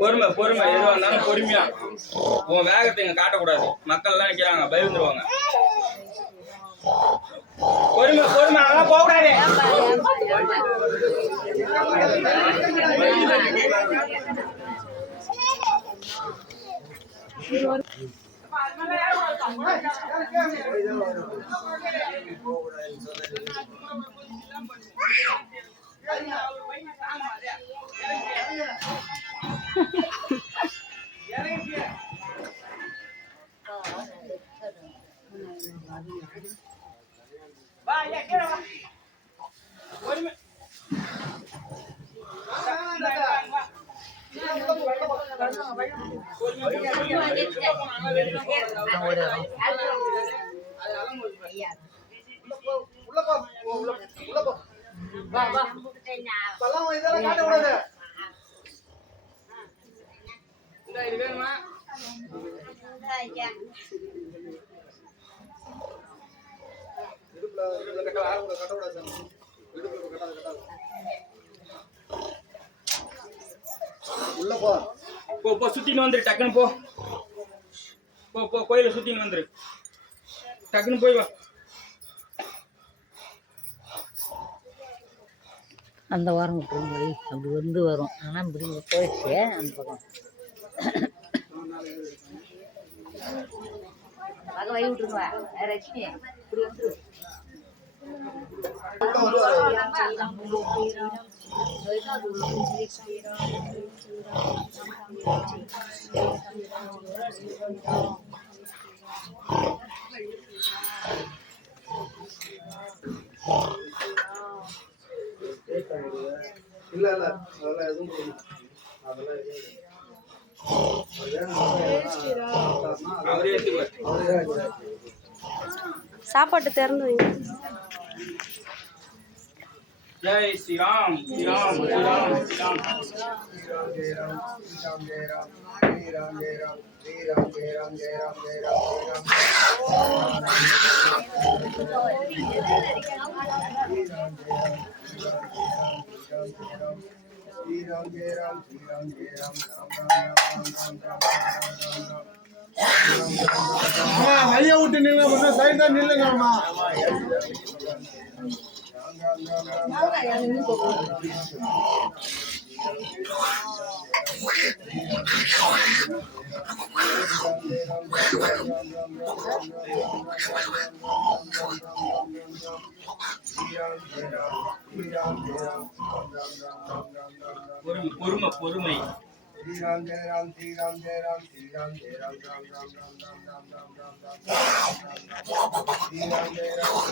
பொறுமை பொறுமை. எதுவாக இருந்தாலும் பொறுமையா. உன் வேகத்தை இங்க காட்டக்கூடாது. மக்கள்லாம் நிற்கிறாங்க பயந்துருவாங்க. பொறுமை பொறுமை. அதெல்லாம் போகக்கூடாது. போகக்கூடாதுன்னு சொன்ன வேணுமா? உள்ள போ. போ போ சுத்தின்னு வந்துரு டக்குன்னு போ. போ போ கோயில சுத்தின்னு வந்துரு. டக்குன்னு போய் வா. அந்த வாரம் விட்டுருங்க வை அப்படி வந்து வரும். ஆனால் இப்படி போயிடுச்சு அந்த பக்கம். மக வை விட்டுருங்க ரஜினி இப்படி இல்ல இல்ல அதெல்லாம் எதுவும் அதெல்லாம் எதுவும் जय श्री राम श्री राम श्री राम श्री राम जय राम श्री राम जय राम श्री राम जय राम श्री राम जय राम जय राम जय राम श्री राम जय राम श्री राम जय राम राम राम राम அம்மா வழியை விட்டு நில்லுங்க சைடு தான் நில்லுங்க அம்மா பொறுமை பொறுமை பொறுமை ஸ்ரீராம் ஜெய ராம் ஸ்ரீராம் ஜெய ராம் ஸ்ரீராம் ஜெய ராம் ராம் ராம் ராம் ராம் ராம் ராம் ராம் ராம் ராம் ராம் ராம் ஸ்ரீராம் ஜெய ராம்